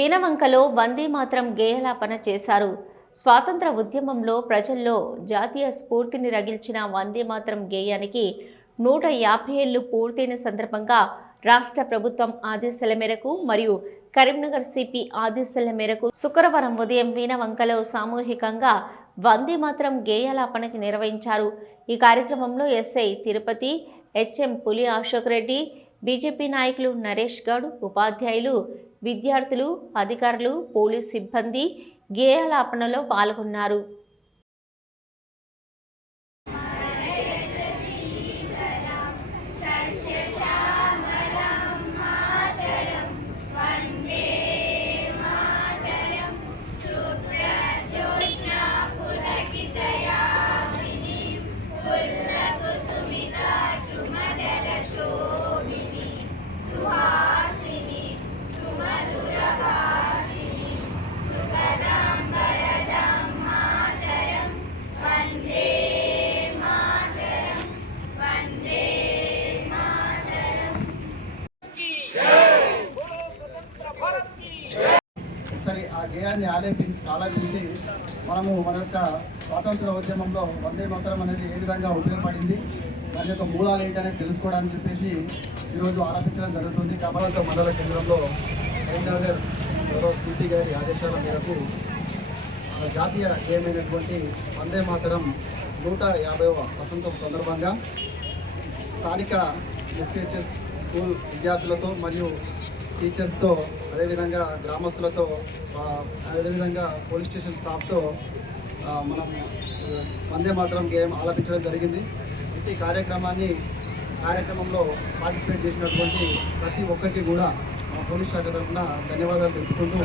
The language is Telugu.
వీణవంకలో వందే మాత్రం గేయలాపన చేశారు. స్వాతంత్ర ఉద్యమంలో ప్రజల్లో జాతీయ స్ఫూర్తిని రగిల్చిన వందే మాత్రం గేయానికి నూట యాభై ఏళ్ళు పూర్తయిన సందర్భంగా రాష్ట్ర ప్రభుత్వం ఆదేశాల మేరకు మరియు కరీంనగర్ సిపి ఆదేశాల మేరకు శుక్రవారం ఉదయం వీణవంకలో సామూహికంగా వందే మాత్రం గేయాలాపనకి నిర్వహించారు. ఈ కార్యక్రమంలో ఎస్ఐ తిరుపతి హెచ్ఎం పులి అశోక్ రెడ్డి బీజేపీ నాయకులు నరేష్ గౌడ్ ఉపాధ్యాయులు విద్యార్థులు అధికారులు పోలీస్ సిబ్బంది గేయాలాపనలో పాల్గొన్నారు. ఆ గేయాన్ని ఆలేపి ఆలపించి మనము మన యొక్క స్వాతంత్ర ఉద్యమంలో వందే మాత్రం అనేది ఏ విధంగా ఉపయోగపడింది దాని యొక్క మూలాలు ఏంటనేది తెలుసుకోవడానికి చెప్పేసి ఈరోజు ఆరాపించడం జరుగుతుంది. కమలాస మండల కేంద్రంలో కరీంనగర్ గౌరవ సిపి గారి ఆదేశాల మేరకు జాతీయ గేమైనటువంటి వందే మాతరం నూట యాభైవ వసంతం సందర్భంగా స్థానిక ఎస్పీహెచ్ఎస్ స్కూల్ విద్యార్థులతో మరియు టీచర్స్తో అదేవిధంగా గ్రామస్తులతో అదేవిధంగా పోలీస్ స్టేషన్ స్టాఫ్తో మనం వందే మాత్రం గేమ్ ఆలపించడం జరిగింది. ఈ కార్యక్రమాన్ని కార్యక్రమంలో పార్టిసిపేట్ చేసినటువంటి ప్రతి ఒక్కరికి కూడా మా పోలీస్ శాఖ తరఫున ధన్యవాదాలు తెలుపుకుంటూ